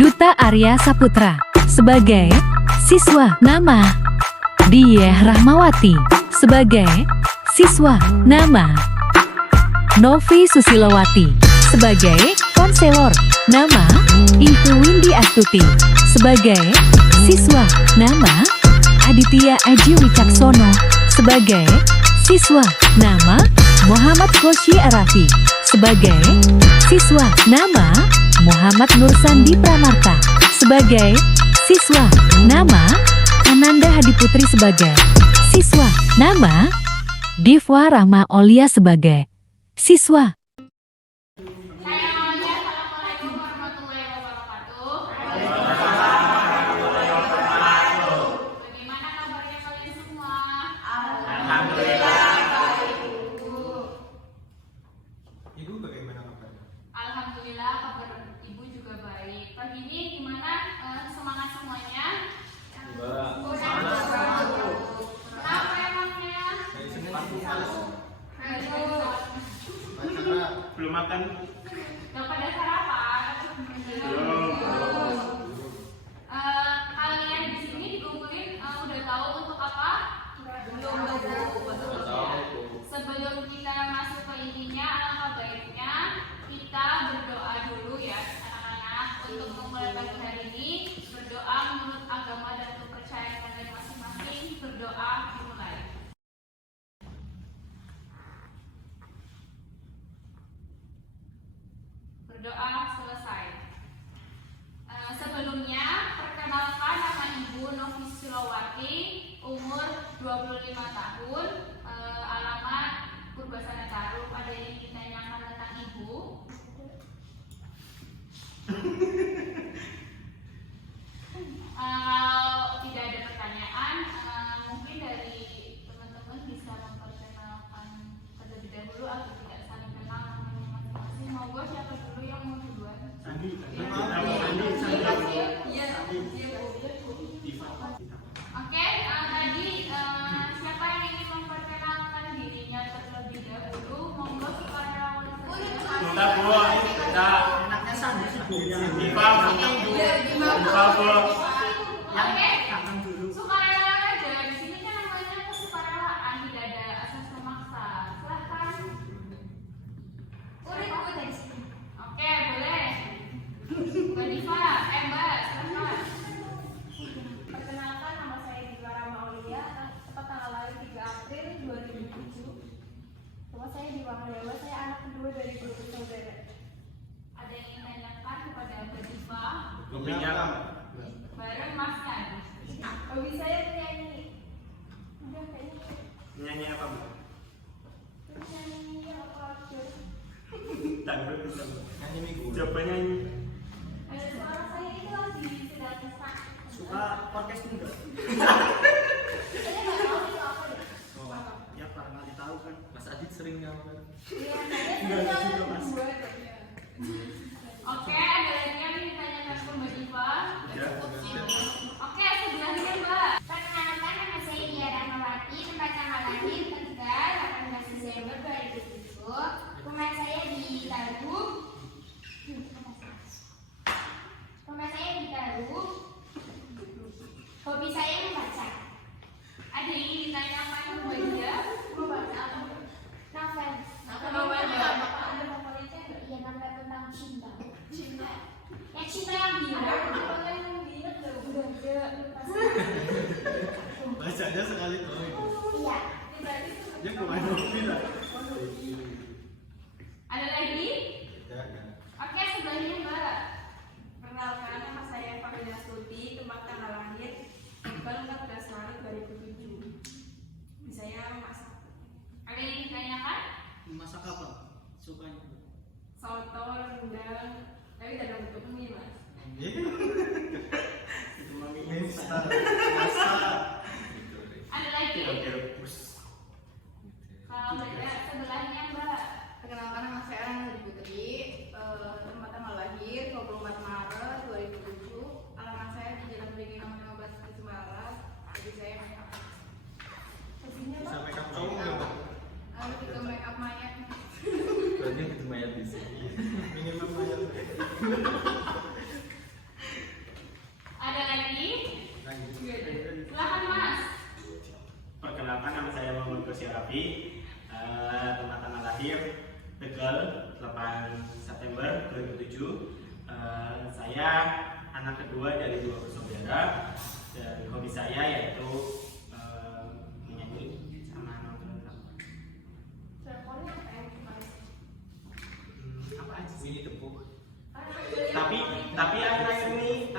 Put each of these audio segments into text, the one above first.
Duta Arya Saputra. Sebagai siswa. Nama Diah Rahmawati. Sebagai siswa. Nama Novi Susilowati. Sebagai konselor. Nama Ibu Windy Astuti. Sebagai siswa. Nama Aditya Aji Wicaksono. Sebagai siswa. Nama Muhammad Khosyi Arafi. Sebagai siswa. Nama Muhammad Nursandi Pramarta. Sebagai siswa. Nama Ananda Hadiputri. Sebagai siswa. Nama Divwa Rahma Aulia. Sebagai siswa. Assalamualaikum warahmatullahi wabarakatuh. Bagaimana kabarnya kalian semua? Alhamdulillah. Ibu bagaimana kabarnya? Alhamdulillah kabar ibu juga baik. Pagi ini gimana semangat semuanya? Kenapa emangnya? Dari Senin sampai Selasa. Belum makan? Udah pada sarapan? Kalian di sini dikumpulin udah tahu untuk apa? Belum tahu. Sebelum kita masuk ke intinya, alangkah baiknya kita berdoa dulu ya anak-anak untuk memulai pagi hari ini. Berdoa menurut agama dan kepercayaan kalian masing-masing. Berdoa dimulai. Berdoa selesai. Sebelumnya perkenalkan, nama Ibu Novi Susilowati, umur 25 tahun, alamat Purbasana Tarum. Ada yang ditanyakan tentang Ibu? Kalau tidak ada pertanyaan, mungkin dari teman-teman bisa memperkenalkan terlebih dahulu atau tidak saling kenal namanya masing-masing. Monggo, siapa dulu yang mau duluan? Oke, tadi siapa yang ingin memperkenalkan dirinya terlebih dahulu? Monggo sukarelawan Kita Bu, kita enaknya sama sih Bu. Diva, Bu. Oke, sukarelawan aja. Di sini kan namanya kesukarelaan, tidak ada asas memaksa. Silahkan. Oke, boleh. Mbak Diva, Mbak, silahkan. Perkenalkan, nama saya Divwa Rahma Aulia, tepat tanggal lahir 3 April 2007. Rumah saya di Wangadewa, saya anak kedua dari dua bersaudara. Ada yang ingin tanyakan kepada Mbak Diva? Hobinya apa? Bareng Mas kan? Hobi saya menyanyi. Udah kayaknya Nyanyi apa Bu? menyanyi apa aja. Dangdut bisa Bu. Nyanyi minggu. Coba nyanyi. Suara saya itu lagi sedang sesak. Suka podcast enggak? Saya nggak tahu itu apa deh. Apa? Ya pernah tahu kan. Mas Adit sering nyampar. Iya, saya Enggak suka juga, Mas. buat. Oke, ada lagi yang ingin ditanyakan ke Mbak Diva? Ya. Oke, sebelahnya Mbak. Perkenalkan, nama saya Diah Rahmawati, tempat tanggal lahir Tegal 18 Desember 2007. Rumah saya di Tarub. Hobi saya membaca. Ada yang ingin ditanyakan ke Mbak Dia? Membaca apa? Novel. Novel ya? Ada favoritnya nggak? Iya, novel tentang cinta. Cinta. Ya cinta yang biru. Ada novel yang biru dong. Udah lupa. Bacanya sekali tuh. Iya. Dia pemain hobi lah. Ada lagi? Ya, ya. Oke, sebelahnya Mbak. Perkenalkan, nama saya Farida Astuti, tempat tanggal lahir tanggal 14 Maret 2007. Saya memasak Ada yang ingin ditanyakan? Masak apa? Sukanya? soto, rendang, tapi dalam bentuk mie, Mas. Itu mami Instan. Masak. Ada lagi? Direbus. Kalau Mbak sebelahnya Mbak. Perkenalkan, nama saya Ana Putri, tempat tanggal lahir 24 Maret 2007. Alamat saya di Jalan Beringin nomor 15 di Semarang. Jadi saya make up. Hobinya Bisa apa? make up cowok nggak? Lebih ke make up mayat. Berarti itu mayat di sini. Minimal mayat. Saya anak kedua dari 2 bersaudara, dan hobi saya yaitu menyanyi sama nonton drama. Teleponnya apa yang kemarin? Apa aja sih? Ini tepuk. Tapi akhir-akhir ini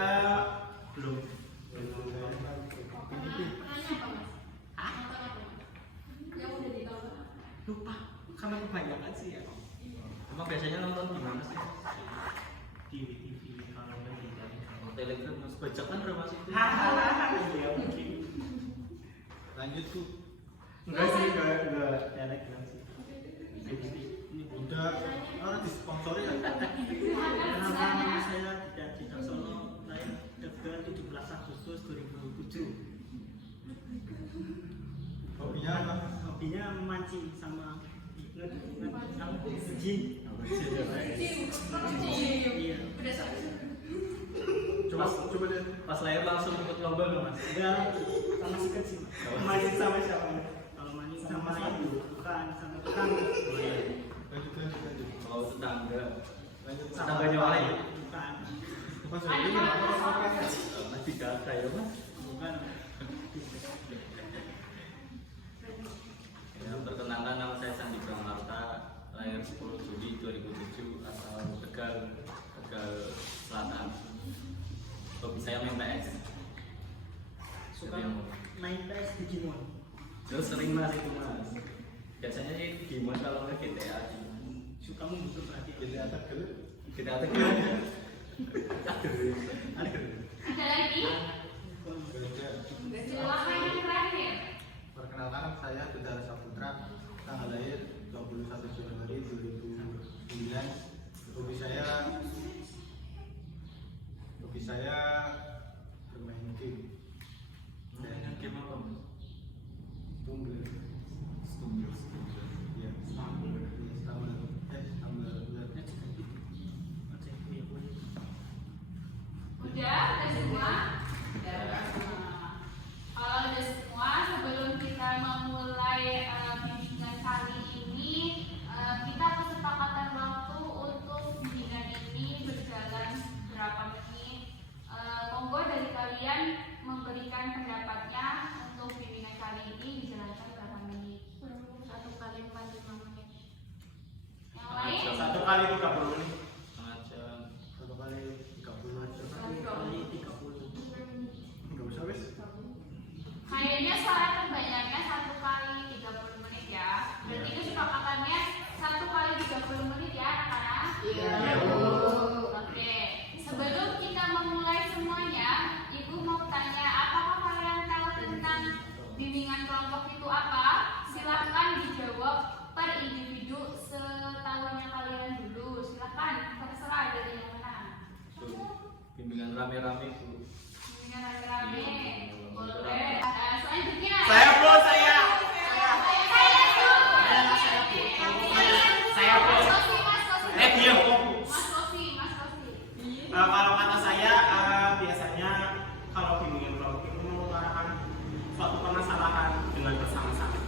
belum. Pernahnya apa mas? Nonton apa mas? Yang udah ditonton apa? Lupa, karena kebanyakan sih ya. Emang biasanya nonton di mana sih? TV kalau nggak di Oh, Telegram mas bacakan rumah situ. hahaha iya mungkin. Lanjut tuh. Enggak sih, enggak Telegram sih. Ini udah orang disponsori kan? Nama saya Tidak Cicaksono, lahir tanggal 17 Agustus 2007. Hobinya apa? Hobinya memancing sama sama jin. Iya. Coba deh. Pas lahir langsung ikut lomba nggak mas? Enggak, sama si kecil. Main sama siapa? Kalau main sama ibu, bukan sama tetangga. Lanjut. Oh tetangga. Lanjut. Tetangganya orang ya? Bukan. Mas ini apa? Masih kata ya mas? Bukan. Ya, perkenalkan nama saya Sandi Pramarta, lahir 10 Juli 2007, asal Tegal Selatan. Hobi saya main PS. Suka main PS Digimon. Terus sering mas itu mas. Biasanya sih Digimon kalau nggak GTA. Suka membutuh perhatian. Jadi atak dulu. GTA tuh Ada lagi? Silakan yang terakhir. Perkenalkan saya Bendara Saputra, tanggal lahir 21 Januari 2009. Hobi saya bermain game. Mainan game apa mas? Tumblr. Iya. Stumble. Udah semua? Kalau udah semua, sebelum kita memulai bimbingan kali ini, kita kesepakatan waktu untuk bimbingan ini berjalan berapa menit. Monggo dari kalian memberikan pendapatnya untuk bimbingan kali ini dijalankan berapa menit. 1 kali 45 menit. Yang lain? 1 kali 30 menit. Setengah jam. 1 kali 30 aja. Kali 30. Enggak usah wes. Kayaknya syarat terbanyaknya 1 kali 30 menit ya. Berarti kesepakatannya 1 kali 30 menit ya anak-anak? Iya. Oke. Sebelum kita memulai semuanya, Ibu mau tanya, apakah kalian tahu tentang bimbingan kelompok itu apa? Silahkan dijawab per individu setahunya kalian dulu. Silahkan, terserah dari yang mana. Tuh, bimbingan rame-rame bu. Bimbingan rame-rame. Boleh. Selanjutnya. Saya Bu, saya. Saya Bu. Mas Sosi, Mas Sosi. Diam Bu. Mas Sosi, Mas Sosi. Kalau kata saya biasanya kalau bimbingan kelompok itu mengutarakan suatu permasalahan dengan bersama-sama.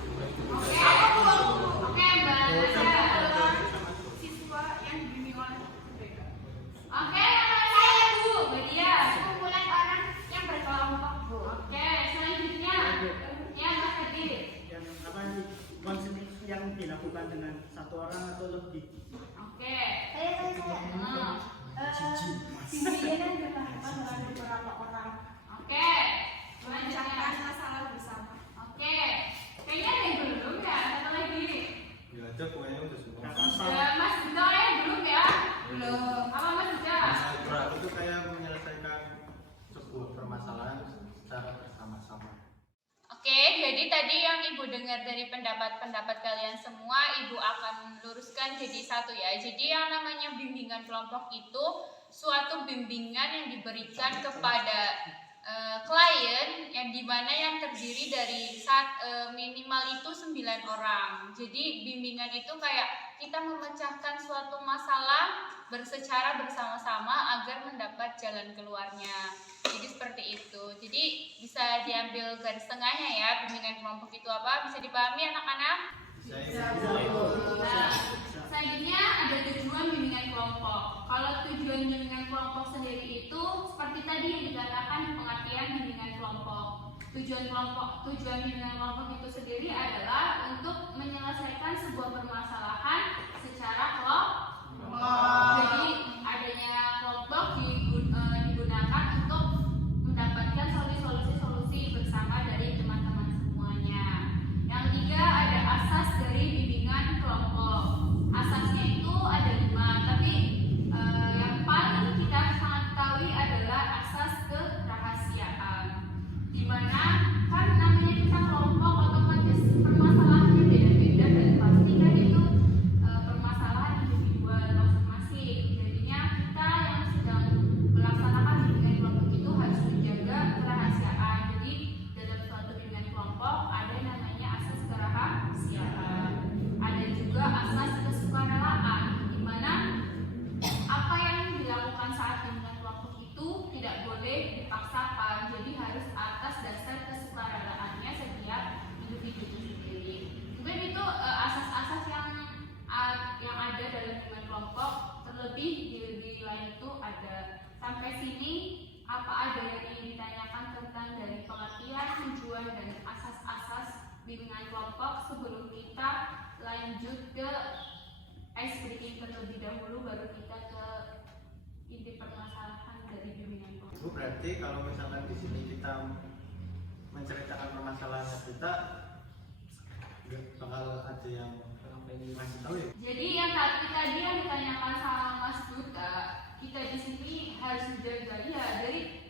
Oke, oke, Mbak Nadia. Siswa yang dibimbing oleh berbeda. Oke, nama saya Bu, Mbak Dia. Kumpulan orang yang berkelompok, Bu. Oke, selanjutnya ya Mas Hadi. Yang apa nih? Konsep yang dilakukan dengan 1 orang atau lebih. Oke. Bimbingan dilakukan dengan beberapa orang. Oke. Selanjutnya. Masalah bersama. Oke. Kayaknya ada yang belum ya? Satu lagi. Ya ada pokoknya udah semua. Ya, Mas Duda ya belum ya? Belum. Apa Mas Duda? Berat itu kayak menyelesaikan sebuah permasalahan secara bersama-sama. Oke, jadi tadi yang Ibu dengar dari pendapat-pendapat kalian semua, Ibu akan luruskan jadi satu ya. Jadi yang namanya bimbingan kelompok itu suatu bimbingan yang diberikan kepada klien yang dimana yang terdiri dari minimal itu 9 orang. Jadi bimbingan itu kayak kita memecahkan suatu masalah secara bersama-sama agar mendapat jalan keluarnya. Jadi seperti itu. Jadi bisa diambil garis tengahnya ya, bimbingan kelompok itu apa? Bisa dipahami anak-anak? Saya Nah, selanjutnya ada tujuan bimbingan kelompok. Kalau tujuan Tujuan bimbingan kelompok itu sendiri adalah untuk menyelesaikan sebuah permasalahan secara kelompok. Jadi adanya kelompok digunakan untuk mendapatkan solusi bersama dari teman-teman semuanya. Yang ketiga ada asas dari bimbingan kelompok. Asasnya itu ada 5, tapi yang paling kita sangat ketahui adalah asas kerahasiaan. Dimana kan namanya kita kelompok, otomatis permasalahannya beda-beda dan pasti kan itu permasalahan individual masing-masing. Jadinya kita yang sedang melaksanakan bimbingan kelompok itu harus menjaga kerahasiaan. Jadi dalam suatu bimbingan kelompok ada yang namanya asas kerahasiaan. Ada juga asas kesukarelaan, di mana apa yang dilakukan saat bimbingan kelompok itu tidak boleh dipaksakan. Jadi harus atas dasar kesukarelaannya setiap individu itu sendiri. Mungkin itu asas-asas yang ada dalam bimbingan kelompok. Terlebih di lain itu ada. Sampai sini apa ada yang ingin ditanyakan tentang dari pengertian, tujuan dan asas-asas bimbingan kelompok sebelum kita lanjut ke ice breaking terlebih dahulu, baru kita ke inti permasalahan dari bimbingan kelompok. Bu, berarti kalau misalkan di sini kita menceritakan permasalahan kita, nggak bakal ada yang masih tahu ya? Jadi yang tadi yang ditanyakan sama Mas Duta, kita di sini harus menjaga ya dari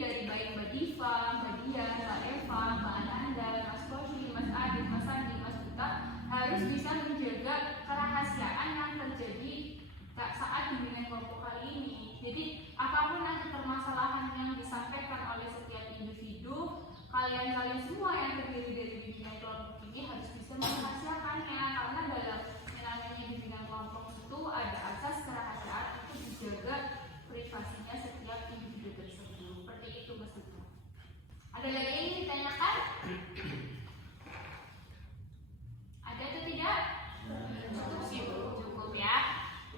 baik Mbak Diva, Mbak Dian, Mbak Eva, Mbak Ananda, Mas Koshi, Mas Adit, Mas Andi, Mas Duta harus bisa menjaga kerahasiaan yang terjadi saat bimbingan kelompok kali ini. Jadi apapun nanti permasalahan yang disampaikan oleh setiap individu, kalian semua yang terdiri dari bimbingan kelompok ini harus bisa merahasiakannya, karena dalam yang namanya bimbingan kelompok itu ada asas kerahasiaan untuk dijaga privasinya setiap individu tersebut. Seperti itu Mas Duta. Ada lagi yang ingin ditanyakan? Ada atau tidak? Cukup ya.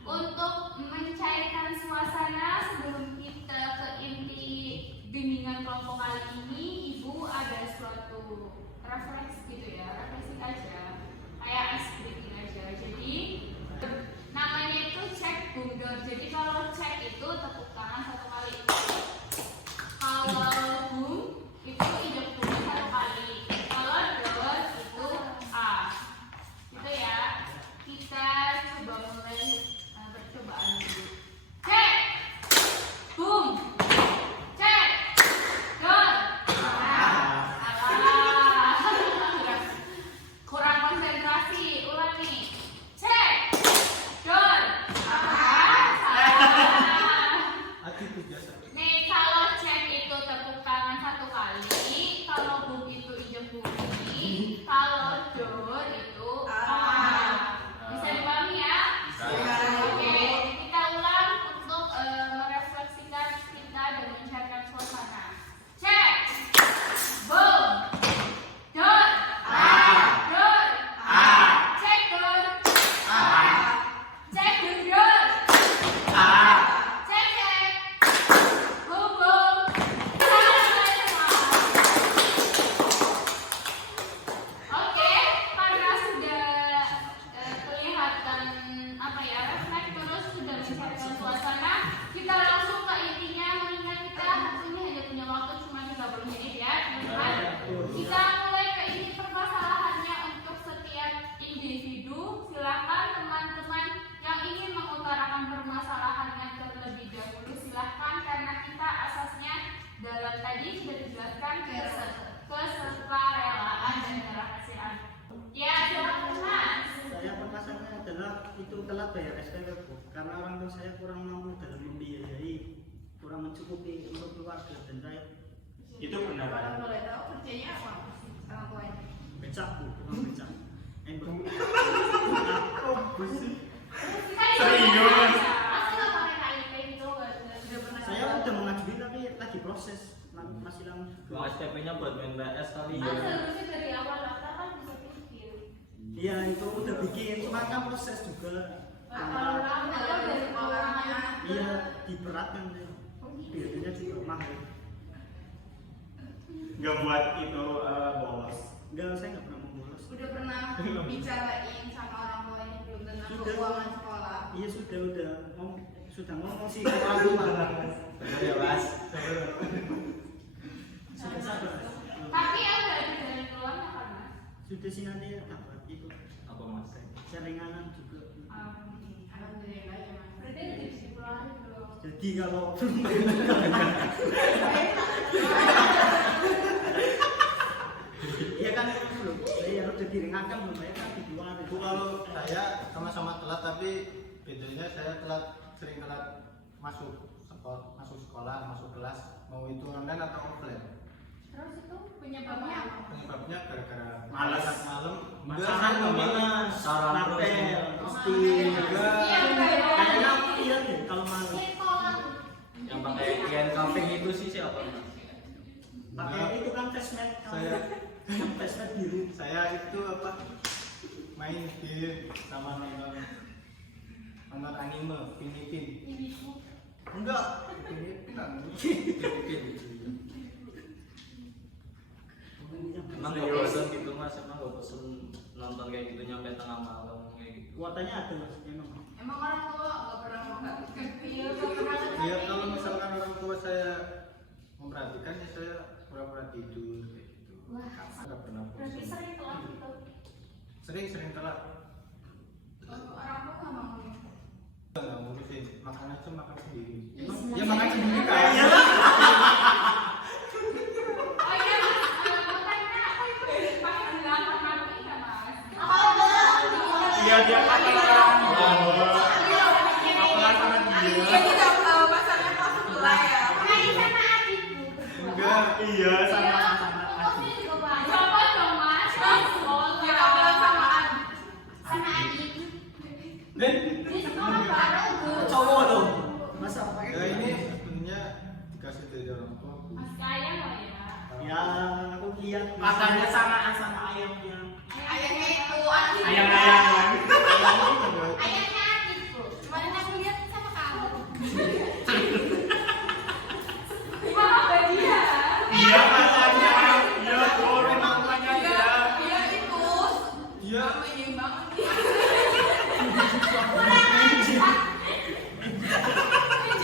Untuk mencairkan suasana sebelum kita ke inti bimbingan kelompok kali ini, Ibu ada suatu refleksi gitu ya, refleksi aja, kayak ice breaking aja. Jadi namanya itu cek bundor. Jadi kalau cek itu tepuk tangan 1 kali. Kalau boom itu injek bumi 1 kali. Kalau door itu A. Gitu ya. Kita coba mulai percobaan dulu. Cek, boom, cek, door. Kurang konsentrasi. Ulangi. Cek, door. Nih kalau cek itu tepuk tangan 1 kali, kalau boom itu injek bumi, kalau door itu A. Bisa dipahami ya? Oke, kita ulang untuk merefleksikan kita dan mencairkan suasana. Cek, boom, door, door, cek door, cek door, cek, boom, boom. Oke, karena sudah kelihatan refleks terus sudah mencairkan suasana, kita langsung ke intinya. Mengingat kita ini hanya punya waktu cuma 30 menit ya teman-teman. Kita mulai ke inti permasalahannya untuk setiap individu. Silakan teman-teman yang ingin mengutarakan permasalahannya terlebih dahulu, silakan, karena kita asasnya dalam tadi sudah dijelaskan kesukarelaan dan kerahasiaan. Ya, silakan Mas. Saya permasalahannya adalah itu telat bayar SPP Bu, karena orang tua saya kurang mampu dalam membiayai, kurang mencukupi untuk keluarga, dan saya Itu benar. Kalau boleh tahu kerjanya apa orang tuanya? becak Bu, tukang becak. Serius? Saya udah mengajuin tapi lagi proses, masih lama. SPP-nya buat main PS kali ya. Seharusnya dari awal daftar kan bisa pikir. Iya itu udah bikin, cuma kan proses juga. Kalau dari orangnya. Iya diberatkan ya. Biayanya juga mahal. nggak buat itu bolos. Enggak, saya nggak pernah mau bolos. Udah pernah bicarain sama orang tuanya belum tentang Sudah. keuangan sekolah? Iya sudah ngomong sih ke orang tua. Bener ya Mas. Sudah sabar. Tapi ada jalan keluarnya kan Mas? Sudah sih nanti dapat itu Apa Mas? seringanan juga. Alhamdulillah ya Mas. Berarti udah dikeluarin belum? Jadi kalau iya kan belum, saya harus jadi ringankan belum saya kan dikeluarin. Bu, kalau saya sama-sama telat tapi bedanya saya sering telat masuk sekolah, masuk kelas, mau itu online atau offline. Terus itu Penyebabnya apa? Penyebabnya gara-gara Malas. malam. Masakan mana? Sarang Rapel, pasti juga. Iya, Kayaknya aku lihat deh kalau malam. Yang pakai kian camping itu sih siapa Mas? Pakai itu kan tesmed Saya tesmed biru. saya itu apa main game sama nonton anime Pinipin. Enggak, Pinipin Emang gak bosan gitu Mas? Emang gak bosan nonton kayak gitu nyampe tengah malam kayak gitu? Kuotanya ada mas, emang. Emang orang tua nggak pernah memperhatikan? Iya, gak pernah Iya, kalau misalkan orang tua saya memperhatikan ya saya pura-pura tidur kayak gitu. Wah, Nggak pernah berarti bosan. sering telat gitu. Sering telat. Orang tua nggak mau ya? Nggak ngurusin, makan aja makan sendiri. Iya, Emang senang ya makan aja. sendiri kan? Oh iya Mas, mau tanya apa itu pakai bilang pernah kita Mas? Iya dia pakai apalah sama Dia dia. juga pasangan pas sekolah ya. Enggak, iya sama. Kosnya juga banyak. Coba dong Mas, Mas. Dia kapan samaan? Sama adik. Dan Di sekolah bareng tuh. cowok dong. Masa pakai? Ya ini sebenarnya dikasih dari orang tua. Mas kaya lah ya. Ya, aku lihat. Katanya samaan sama ayamnya. Ayahnya itu adik. Ayam-ayaman. Ayahnya adik tuh. Kemarin aku lihat sama kamu. Apa dia? Iya katanya. Iya, orang namanya dia. Dia itu Iya. menyeim banget dia.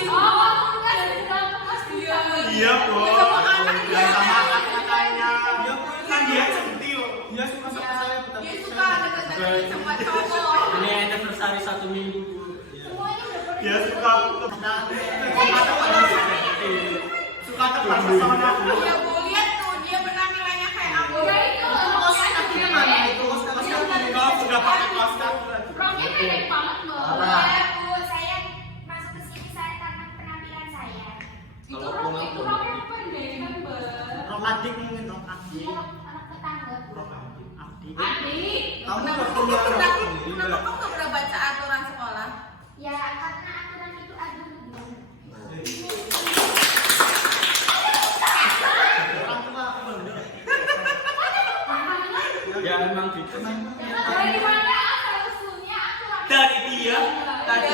Oh, kamu enggak ada di dalam kelas Iya. Iya, Bu. Dia sama anak dia. Ya sama anak katanya. Iya, Bu. Kan dia centil. Dia suka sama saya, tapi Dia suka saya- deket-deket sama cowok. Ini anniversary 1 minggu Bu. Iya. Semuanya udah pernah. Dia suka suka tepat pesona. Iya, Bu, lihat tuh dia benar nilainya kayak aku. Ya itu Kakinya mana? Itu kaos kaki. Kalau sudah pakai kaos kaki. roknya pendek banget loh. Iya, Bu, saya masuk ke sini saya karena penampilan saya. Itu roknya pendek kan Ber. Rok adik mungkin rok adik. Dia anak tetangga. Rok adik. Adik. Adik. Kamu Kenapa nggak kamu punya nggak rok pernah- sendiri, kenapa nggak? kamu nggak pernah baca aturan sekolah? Ya, karena aturan itu ada dulu. Orang tua aku bener. Ya emang gitu. Dari mana asal usulnya aturan? Dari dia tadi.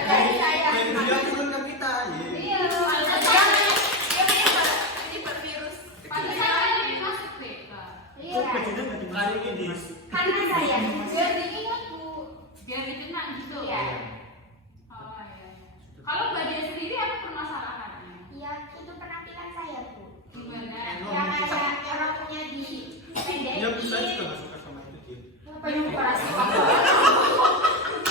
Dari saya. Dan dia turun ke kita. Iya, Dia menyebar virus. padahal saya jadi masuk TK. Iya. Kok bajunya nggak dimasukin, Kali ini. Mas? Karena saya biar diingat, Bu. Biar dikenang gitu. Iya. Oh iya. Kalau bagian sendiri apa permasalahannya? Ya, itu penampilan saya, Bu. Gimana? Yang kayak orang punya di pendek. Dia bisa juga nggak suka sama itu dia. Penyukurasi.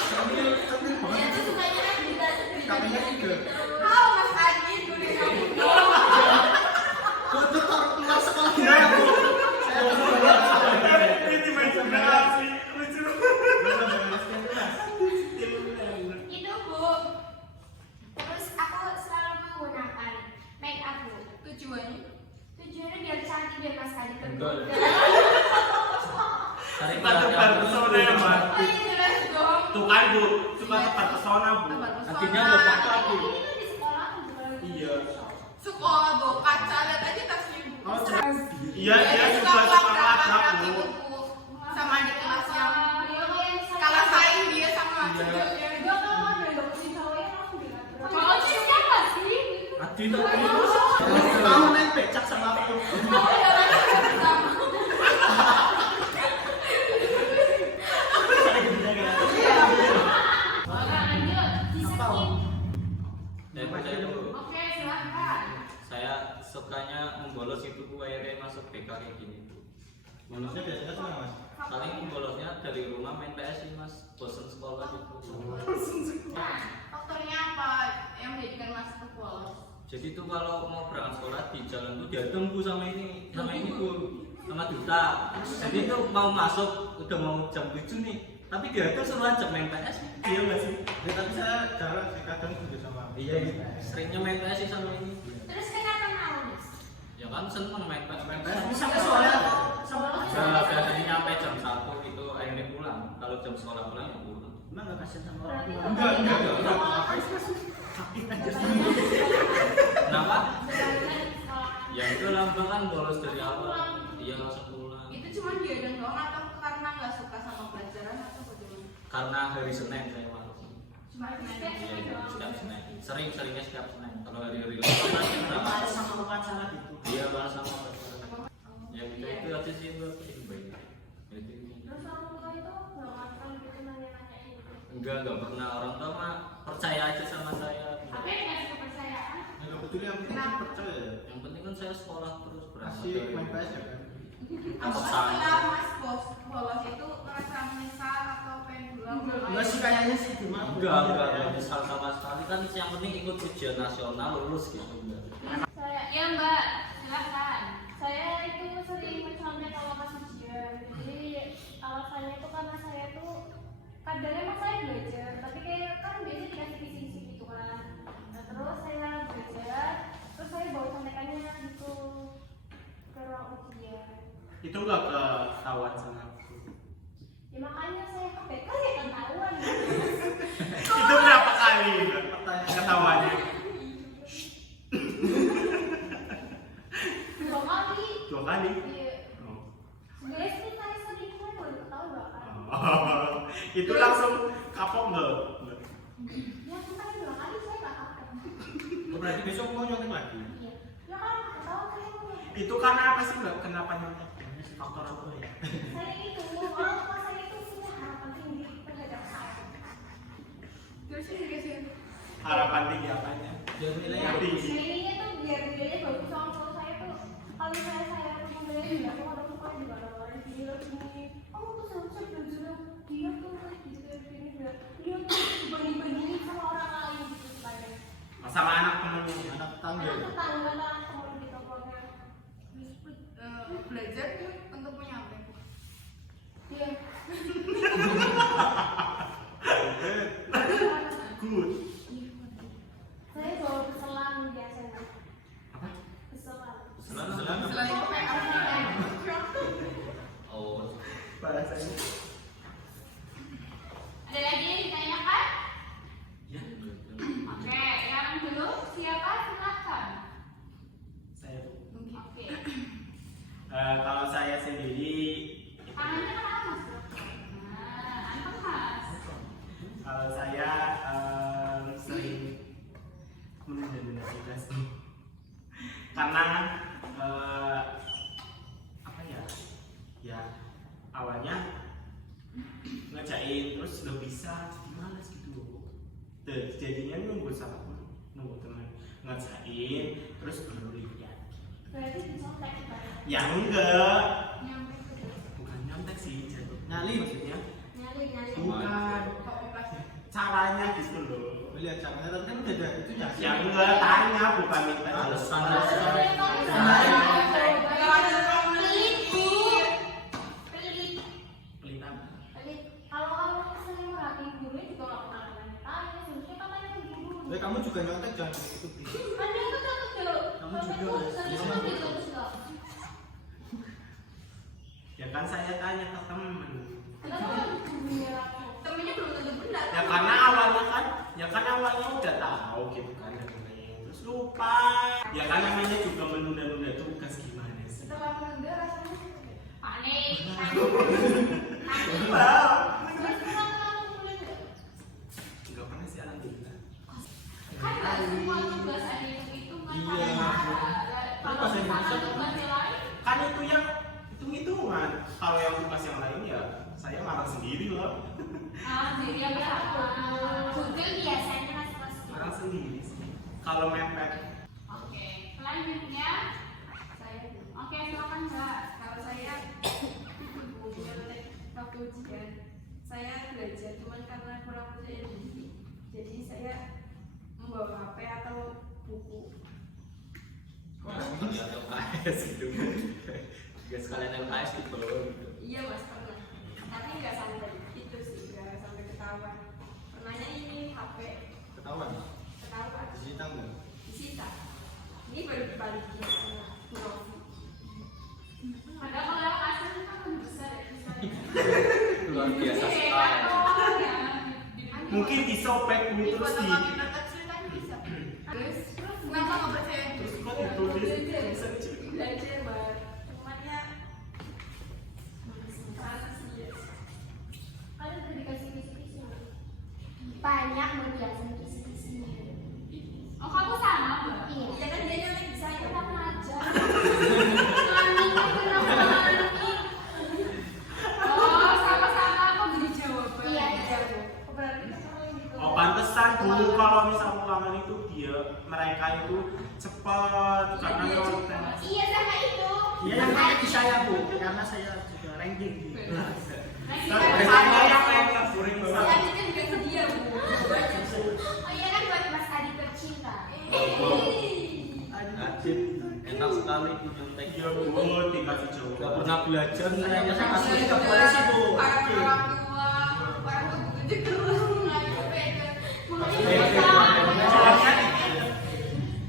Sambil banget. Dia tuh sukanya kan juga Kakinya juga. Halo Mas Adi, dulu kamu. Untuk taruh keluar sekolah gimana, Bu? Saya harus bayar. Ini main generasi lucu. Bisa bayar SPP, Mas. itu, Bu. Terus aku selalu menggunakan make up, Bu. Tujuannya? Tujuannya biar cantik, biar Mas Adi Betul. Tarik Suka tepat pesona ya, Mas. Oh iya jelas dong. Tuh kan, Bu. Suka tepat pesona, Bu. Akhirnya udah pakai Bu. Ini kan di sekolah aku juga lagi. Iya. Sekolah bawa kaca, lihat aja tasnya Bu. Oh, jelas. Iya, dia suka kelabrak Bu. Bu. Sama adik kelasnya. Dia kayak Kalah saing dia sama Iya. Dia kalau ada dokumen cowoknya langsung dilabrak. Kalau siapa sih? Adi tadi. Kamu main becak sama satu. Oke, lanjut. Disekin. Saya dulu. Oke, silahkan. Saya sukanya membolos itu akhirnya masuk BK kayak gini tuh. Bonusnya biasanya tuh mas. Paling membolosnya dari rumah main PS sih mas, bosen sekolah gitu. Faktornya apa yang menjadikan Mas itu polos? Jadi tuh kalau mau berangkat sekolah di jalan tuh diadem bu sama ini bu, sama Duta. Jadi tuh mau masuk udah mau jam 7 nih, tapi dia tuh suruh aja main PS. Iya nggak sih? Ya, tapi saya jarang sih kadang juga sama. Iya, seringnya main PS sih sama ini. Terus kenapa mau, Mas? Ya kan seneng main PS. Tapi sampai sore Nah, biasanya nyampe jam 1 itu akhirnya pulang. Kalau jam sekolah pulang ya pulang. emang nggak kasihan sama orang tua. Kenapa? Ya itu lambang kan bolos dari awal. Iya langsung pulang. Itu cuma diadang doang atau karena nggak suka sama pelajaran atau bagaimana? Karena hari Senin saya malas. Cuma Iya, setiap Senin. Seringnya setiap Senin. Kalau hari lain pasti berapa? Sama upacara gitu. Iya, bahas sama pacaran. Ya kita itu aja sih itu baik. Terus orang tua itu nggak makan gitu nanya-nanyain gitu. Enggak pernah, orang tua mah percaya aja sama saya. Apa yang ngasih kepercayaan? Ya nggak betul yang penting sih percaya. Yang penting kan saya sekolah terus berangkat Masih dari main rumah. PS ya kan. apa setelah Mas polos itu ngerasa menyesal atau pengen pulang? Enggak sih kayaknya sih gimana? Enggak nyesal sama sekali kan yang penting ikut ujian nasional lulus gitu. Saya Ya Mbak, silahkan. saya itu sering mencontek kalau pas ujian. Jadi alasannya itu karena saya tuh kadang emang saya belajar, tapi kayak kan biasanya dikasih kisi-kisi gitu kan. Nah terus saya belajar, terus saya bawa contekannya gitu ke ruang ujian. Itu nggak ketahuan sama aku. Ya makanya saya ke BK ya ketahuan. Itu berapa kali ketahuannya? Dua kali. 2 kali. Iya. Oh. Sebenarnya sih kali sedikit saya baru ketahuan 2 kali. Oh. Itu langsung kapok nggak? Ya kan 2 kali saya nggak kapok. Berarti besok mau nyontek lagi. Iya. Ya kan ketahuan saya mau. Itu karena apa sih mbak? Kenapa nyontek? Faktor apa ya? Saya itu orang tua saya itu punya harapan tinggi terhadap saya. Terus ini dikasih Harapan tinggi apanya? Biar nilai Yang tinggi. Nilainya tuh biar nilainya bagus sama kalau saya tuh kalau saya tuh nilainya juga aku ada suka juga orang gini loh gini. Kamu tuh seharusnya belajar dia tuh kayak gitu gini biar dia tuh dibanding-bandingin sama orang lain gitu supaya Sama anak temennya. anak tetangga. anak tetangga lah teman gitu pokoknya. belajar untuk menyampaikan. Dia Good. saya bawa keselan biasanya. Apa? Keselan. Selang Selain itu kayak apa? Oh, Bahasanya. Ada lagi yang ditanyakan? Ya. Oke, yang belum siapa silahkan. Saya. Oke. Kalau saya sendiri, Tangannya kan atas. Nah, anteng Mas. kalau saya sering menunda-nunda tugas nih. Karena apa ya? Ya awalnya ngerjain terus nggak bisa, jadi males gitu. Jadinya nunggu teman ngerjain terus baru lihat. Berarti dicontek kita. Ya enggak, Nyampe ke bukan nyontek sih, Nyali. maksudnya. nyali. Bukan, caranya gitu loh. Lihat caranya tadi kan udah ada itu ya. Ya enggak, tanya bukan minta. alasan Pelit apa? Kalau kamu sering merhatiin guru juga nggak pernah tanya. Seharusnya katanya ke guru. Kamu juga nyontek jangan ikuti. Kan dia tuh takut dulu. Kamu juga, Tapi kok serius Mas. kan gitu terus nggak? Ya kan saya tanya ke temen. Kenapa harus gurunya aku? Temennya belum tentu benar. Ya karena awalnya udah tahu gitu kan terus lupa. Ya kan namanya juga menunda-nunda tugas gimana sih? Setelah menunda rasanya seperti apa? Panik. Terus kenapa kamu boleh nggak? Enggak pernah sih alhamdulillah. Kan nggak semua tugas ada yang hitungan. Iya. Kalau Pas yang misalkan bisa, tugas kalau mepet. Oke, selanjutnya oke, silakan Mbak. Kalau saya waktu ujian saya belajar cuman karena kurang percaya diri, jadi saya membawa HP atau buku. Wah, sekalian LKS gitu. Juga sekalian LKS gitu loh. Iya mas, pernah, tapi nggak sampai itu sih, nggak sampai ketahuan. Pernahnya ini HP Ketahuan. ketahuan Disita nggak? disita. Ini baru dibalikin sama Bu Novi. Padahal kalau yang asli itu kan lebih besar ya, besarnya. Luar biasa Iya, sekali. oh, ya. Mungkin disobek Di terus foto di kami terkecil kan bisa. Terus kenapa nggak percaya? terus kok ditulis bisa dicuri. Belajar mbak, cuman ya salah sih ya. Kalian udah dikasih kisi-kisi nggak? Banyak berbiasa kisi-kisinya. Oh, kamu sama Mbak? Iya. Iya kan dia nyontek di saya. Kita aja. Oh, sama-sama aku beri jawaban. Iya, berarti sama yang gitu. Oh pantesan dulu kalau misal ulangan itu mereka itu cepat karena konten. Iya sama itu. Iya yang kayak di saya Bu, karena saya juga ranking gitu. Saya yang lain kuring Si banget. Aditnya juga sedia bu. Oh iya kan buat Mas Adi tercinta. Adit, enak sekali nyontek. Ya bu, dikasih Gak jawaban. pernah belajar ternyata Saya sama masih sekali. ke polisi Bu. Para orang tua gede terus mulai beda.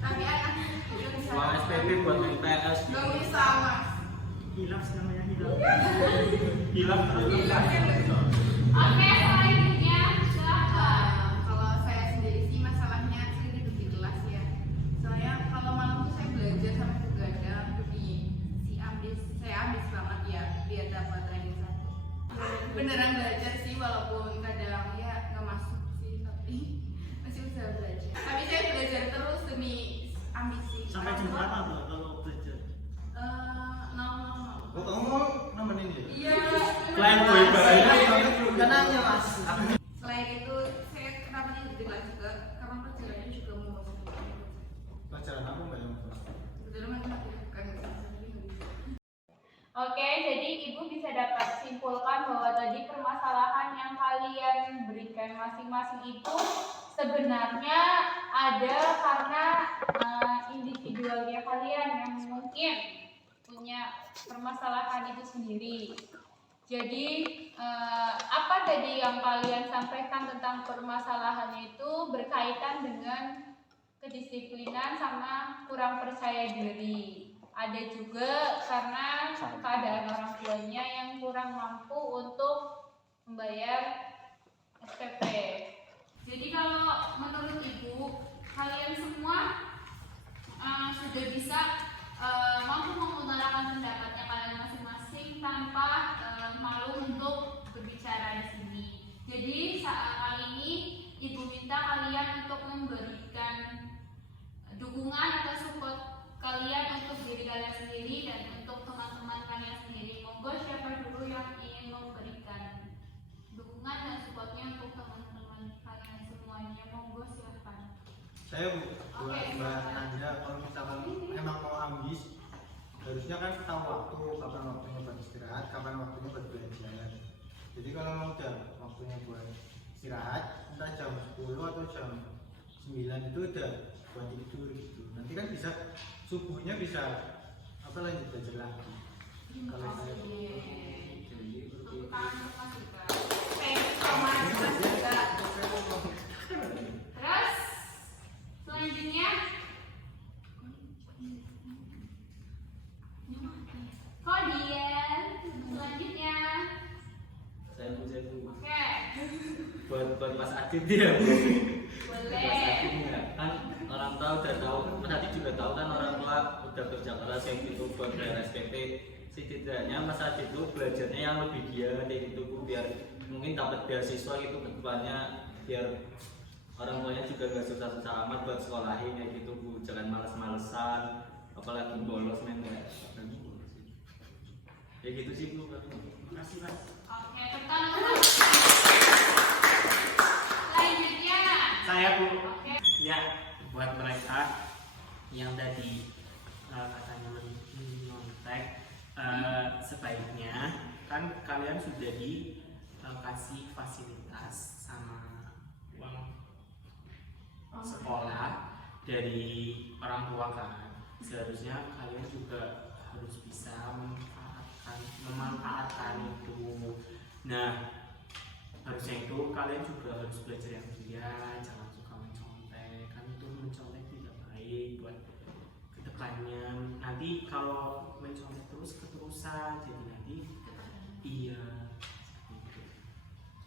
Tapi anak udah bisa. Wah, SPP buat MTS. Gak bisa mas. Hilang namanya hilang. Hilang terus. Oke, selanjutnya silakan. Kalau saya sendiri sih masalahnya sering di kelas ya. Soalnya kalau malam tuh saya belajar sampai begadang demi si ambis. Saya ambis banget ya biar dapat ranking 1. Beneran belajar sih walaupun kadang ya nggak masuk sih tapi masih usaha belajar. Tapi saya belajar terus demi ambisi. Sampai jam berapa Bu kalau belajar? Nol. Oh kamu mau nemenin dia? Iya. Lain boy bahaya. Udah nanya Mas. Selain itu saya kenapa tidur di kelas juga karena pelajarannya juga membosankan. Pelajaran apa mbak yang mau? Kebetulan matematika kan nggak bisa jadi nggak bisa. Oke, jadi Ibu bisa dapat simpulkan bahwa tadi permasalahan yang kalian berikan masing-masing itu sebenarnya ada karena individualnya kalian yang mungkin punya permasalahan itu sendiri. Jadi apa tadi yang kalian sampaikan tentang permasalahannya itu berkaitan dengan kedisiplinan sama kurang percaya diri. Ada juga karena keadaan orang tuanya yang kurang mampu untuk membayar SPP. Jadi kalau menurut Ibu, kalian semua sudah bisa mampu mengutarakan pendapatnya kalian masing-masing tanpa malu untuk berbicara di sini. Jadi saat kali ini Ibu minta kalian untuk memberikan dukungan atau support kalian untuk diri kalian sendiri dan untuk teman-teman kalian sendiri. Monggo siapa dulu yang ingin memberikan dukungan dan supportnya untuk teman-teman kalian semuanya. Monggo silakan. Saya buat Oke, mbak silakan. Nanda kalau misalkan emang mau ambis harusnya kan tahu waktu kapan waktunya buat istirahat, kapan waktunya buat belajar. Jadi kalau mau udah waktunya buat istirahat, entah jam 10 atau jam 9 itu udah buat tidur gitu. Nanti kan bisa subuhnya bisa apa lanjut belajar lagi. Kalau saya Tepuk tangan untuk Mas Ika. Sama Mas juga. Terus selanjutnya Kodian. Selanjutnya Saya Bu. oke, Buat Mas Adit ya. Mas boleh. Adit ya. Kan orang tua udah tahu, Mas Adit juga tahu kan orang tua udah kerja keras yang gitu buat bayar SPP. Setidaknya Mas Adit itu belajarnya yang lebih giat kayak gitu Bu, biar mungkin dapat beasiswa gitu ke depannya, biar orang tuanya juga gak susah-susah amat buat sekolahin kayak gitu Bu. Jangan males-malesan, apalagi bolos men ya. Ya gitu sih Bu. Makasih Mas. Oke, tekan untuk selanjutnya. Saya Bu. Oke. Ya. buat mereka yang tadi katanya menyontek, sebaiknya kan kalian sudah dikasih fasilitas sama uang sekolah dari orang tua kan, seharusnya kalian juga harus bisa memanfaatkan itu. Nah, harusnya itu kalian juga harus belajar yang giat, jangan suka mencontek, kan itu mencontek tidak baik buat kedepannya. Nanti kalau mencontek terus keterusan, jadi nanti iya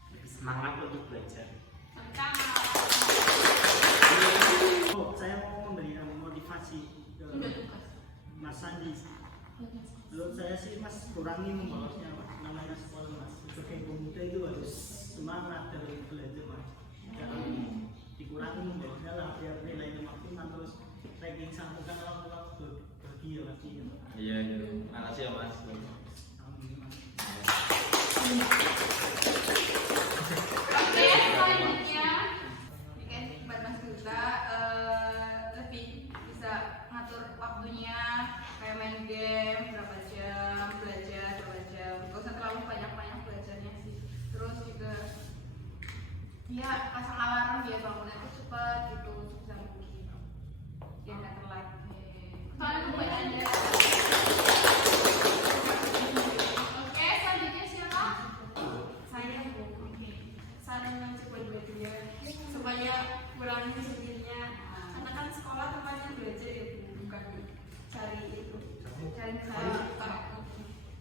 lebih semangat untuk belajar. Oh, saya mau memberikan motivasi ke Mas Sandi. Menurut saya sih Mas kurangi membolosnya, Mas. Namanya sekolah, Mas. Sebagai pemuda itu harus semangat dalam belajar, Mas. Jangan dikurangi membolosnya lah, biar nilainya maksimal, terus ranking satu kan orang-orang bahagia lagi. Iya, makasih ya Mas. Amin, Mas. Oke, selanjutnya mungkin buat Mas Duta lebih bisa ngatur waktunya, kayak main game berapa jam, belajar berapa jam, gak usah terlalu banyak-banyak belajarnya sih. Terus juga ya pasang alarm biar bangunnya itu cepat gitu, sebisa mungkin biar nggak telat. Soalnya kebanyakan. Oke, selanjutnya siapa? Saya. Oke. Saran yang coba belajar supaya kurangi sendirinya, karena kan sekolah tempatnya belajar ya, bukan cari itu, cari cara.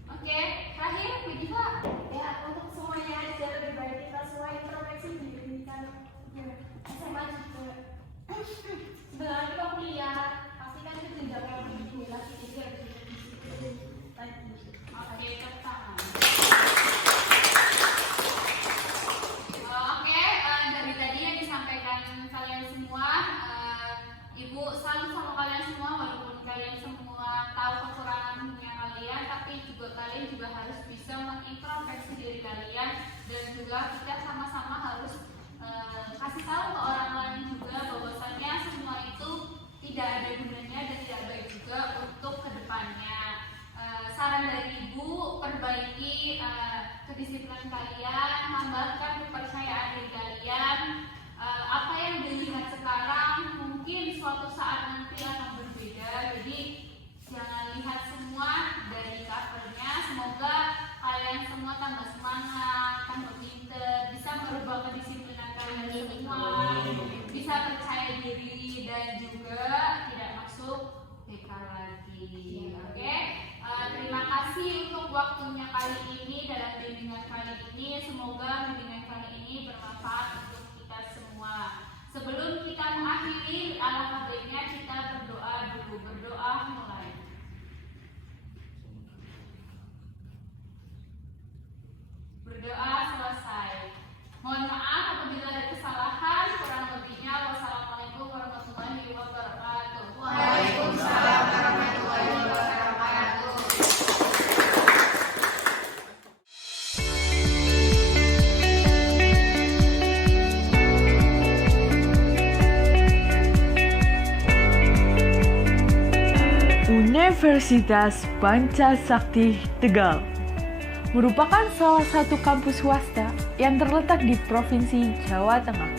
Oke, terakhir begini Pak. Ya, untuk semuanya aja lebih baik kita semua introspeksi diri kan. Ya, SMA juga. Sebenarnya kita kuliah, pasti kan itu jenjang yang lebih tinggi lagi, jadi harus disiplin lagi. Oke, pertama. Oke, dari tadi yang disampaikan kalian semua, Ibu salut sama kalian semua, walaupun kalian semua tahu kekurangannya kalian, tapi juga kalian juga harus bisa mengintrospeksi diri kalian, dan juga kita sama-sama harus kasih tahu ke orang lain juga bahwasannya semua itu tidak ada gunanya dan tidak baik juga untuk kedepannya. Saran dari Ibu, perbaiki kedisiplinan kalian, tambahkan kepercayaan diri kalian. Apa yang dilihat sekarang mungkin suatu saat nanti akan berbeda, jadi jangan lihat semua dari covernya. Semoga kalian semua tambah semangat, tambah pinter, bisa merubah kedisiplinan kalian semua, bisa percaya diri dan juga tidak masuk TK lagi. Oke? Terima kasih untuk waktunya kali ini dalam bimbingan kali ini. Semoga bimbingan kali ini bermanfaat untuk kita semua. Sebelum kita mengakhiri, alangkah baiknya kita berdoa dulu. Berdoa mulai. Berdoa selesai. Mohon maaf apabila ada kesalahan. Kurang lebihnya wassalamualaikum warahmatullahi wabarakatuh. Waalaikumsalam warahmatullahi wabarakatuh. Universitas Pancasakti Tegal merupakan salah satu kampus swasta yang terletak di Provinsi Jawa Tengah.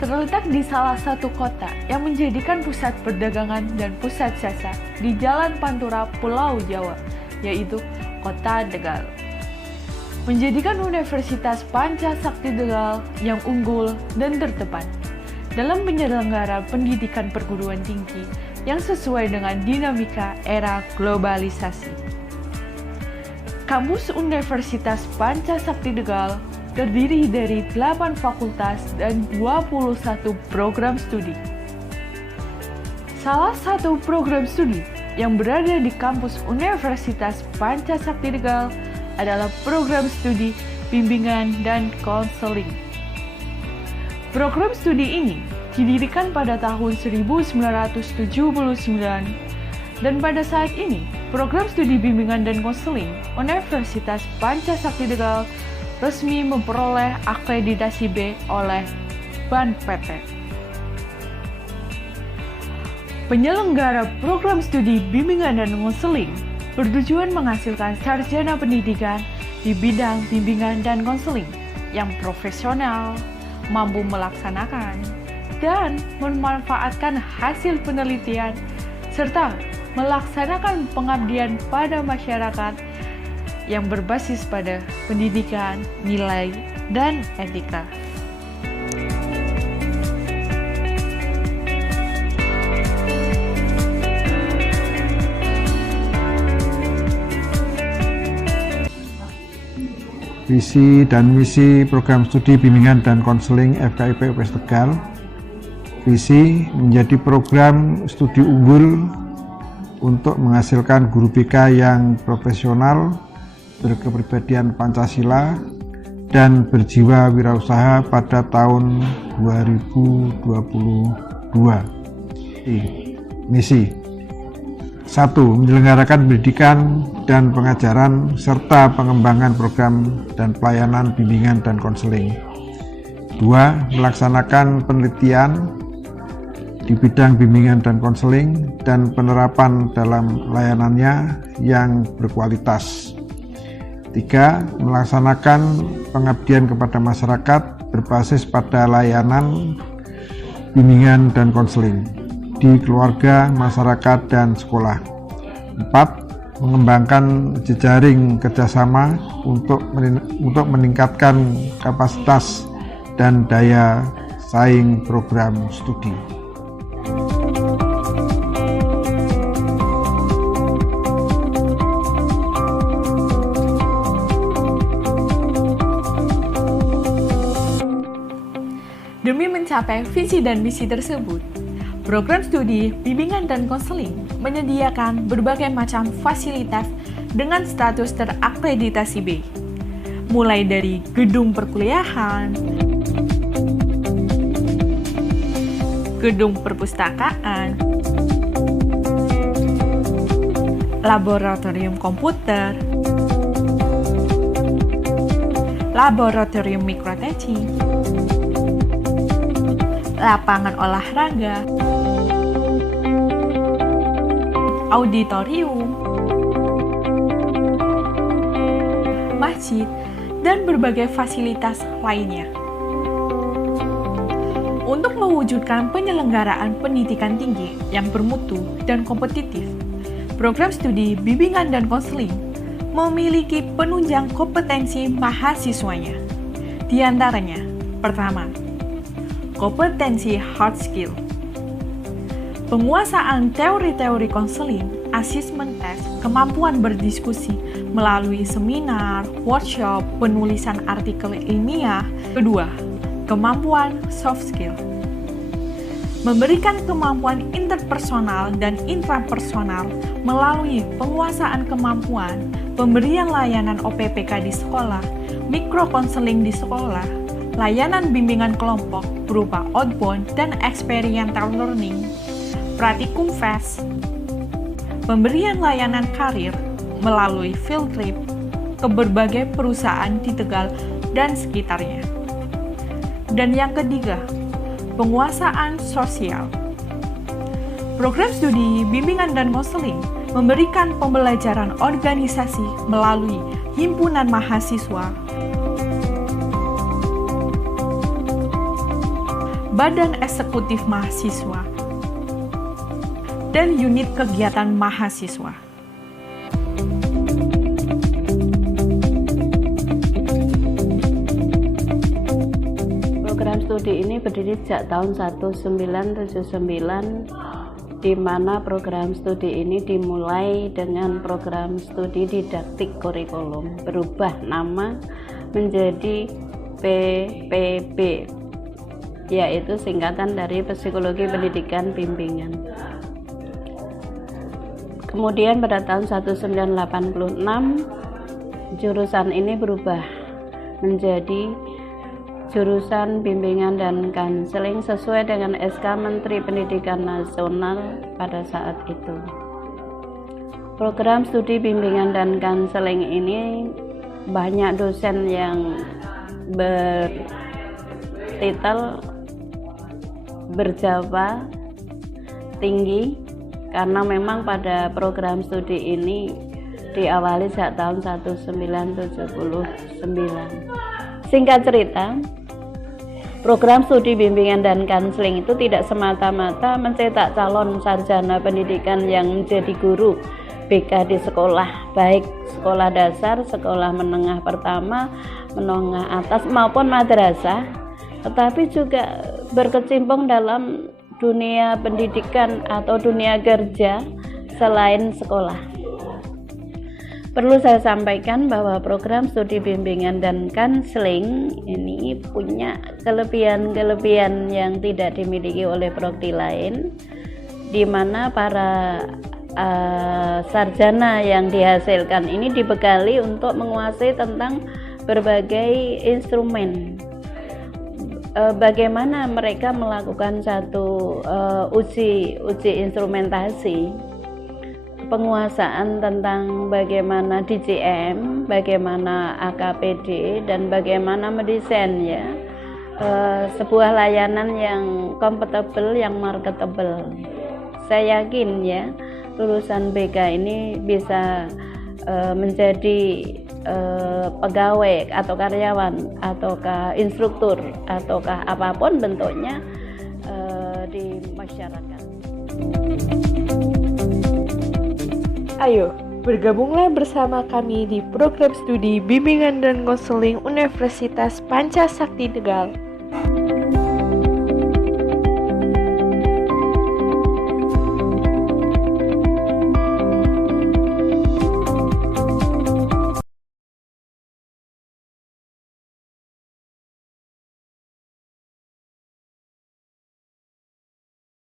Terletak di salah satu kota yang menjadikan pusat perdagangan dan pusat jasa di Jalan Pantura, Pulau Jawa, yaitu Kota Tegal. Menjadikan Universitas Pancasakti Tegal yang unggul dan terdepan dalam penyelenggara pendidikan perguruan tinggi yang sesuai dengan dinamika era globalisasi. Kampus Universitas Pancasakti Tegal terdiri dari 8 fakultas dan 21 program studi. Salah satu program studi yang berada di kampus Universitas Pancasakti Tegal adalah program studi bimbingan dan konseling. Program studi ini didirikan pada tahun 1979 dan pada saat ini program studi bimbingan dan konseling Universitas Pancasakti Tegal resmi memperoleh akreditasi B oleh BAN PT. Penyelenggara program studi bimbingan dan konseling bertujuan menghasilkan sarjana pendidikan di bidang bimbingan dan konseling yang profesional, mampu melaksanakan dan memanfaatkan hasil penelitian serta melaksanakan pengabdian pada masyarakat yang berbasis pada pendidikan, nilai, dan etika. Visi dan misi program studi bimbingan dan konseling FKIP UPS Tegal. Visi menjadi program studi unggul untuk menghasilkan guru BK yang profesional, berkepribadian Pancasila, dan berjiwa wirausaha pada tahun 2022. Misi 1. Menyelenggarakan pendidikan dan pengajaran serta pengembangan program dan pelayanan bimbingan dan konseling. 2. Melaksanakan penelitian di bidang bimbingan dan konseling dan penerapan dalam layanannya yang berkualitas. 3. Melaksanakan pengabdian kepada masyarakat berbasis pada layanan bimbingan dan konseling di keluarga, masyarakat, dan sekolah. 4. Mengembangkan jejaring kerjasama untuk meningkatkan kapasitas dan daya saing program studi. Demi mencapai visi dan misi tersebut, program studi bimbingan dan konseling menyediakan berbagai macam fasilitas dengan status terakreditasi B, mulai dari gedung perkuliahan, gedung perpustakaan, laboratorium komputer, laboratorium mikrotechi, lapangan olahraga, auditorium, masjid, dan berbagai fasilitas lainnya. Untuk mewujudkan penyelenggaraan pendidikan tinggi yang bermutu dan kompetitif, program studi bimbingan dan konseling memiliki penunjang kompetensi mahasiswanya. Di antaranya, pertama, kompetensi hard skill, penguasaan teori-teori konseling, asesmen test, kemampuan berdiskusi melalui seminar, workshop, penulisan artikel ilmiah. Kedua, kemampuan soft skill, memberikan kemampuan interpersonal dan intrapersonal melalui penguasaan kemampuan, pemberian layanan OPPK di sekolah, mikrokonseling di sekolah, layanan bimbingan kelompok berupa outbound dan experiential learning, pratikum fest, pemberian layanan karir melalui field trip ke berbagai perusahaan di Tegal dan sekitarnya. Dan yang ketiga, penguasaan sosial. Program studi bimbingan dan konseling memberikan pembelajaran organisasi melalui himpunan mahasiswa, badan eksekutif mahasiswa, dan unit kegiatan mahasiswa. Program studi ini berdiri sejak tahun 1979, di mana program studi ini dimulai dengan program studi didaktik kurikulum, berubah nama menjadi PPB, yaitu singkatan dari Psikologi Pendidikan Bimbingan. Kemudian pada tahun 1986, jurusan ini berubah menjadi jurusan Bimbingan dan Konseling sesuai dengan SK Menteri Pendidikan Nasional pada saat itu. Program studi Bimbingan dan Konseling ini banyak dosen yang bertitel berjaba tinggi karena memang pada program studi ini diawali sejak tahun 1979. Singkat cerita, program studi bimbingan dan konseling itu tidak semata-mata mencetak calon sarjana pendidikan yang menjadi guru BK di sekolah, baik sekolah dasar, sekolah menengah pertama, menengah atas maupun madrasah, tetapi juga berkecimpung dalam dunia pendidikan atau dunia kerja selain sekolah. Perlu saya sampaikan bahwa program studi bimbingan dan konseling ini punya kelebihan-kelebihan yang tidak dimiliki oleh prodi lain, di mana para sarjana yang dihasilkan ini dibekali untuk menguasai tentang berbagai instrumen. Bagaimana mereka melakukan satu uji instrumentasi, penguasaan tentang bagaimana DCM, bagaimana AKPD, dan bagaimana mendesain ya sebuah layanan yang kompatibel, yang marketable. Saya yakin ya lulusan BK ini bisa menjadi pegawai atau karyawan ataukah instruktur ataukah apapun bentuknya di masyarakat. Ayo, bergabunglah bersama kami di program studi bimbingan dan konseling Universitas Pancasakti Tegal.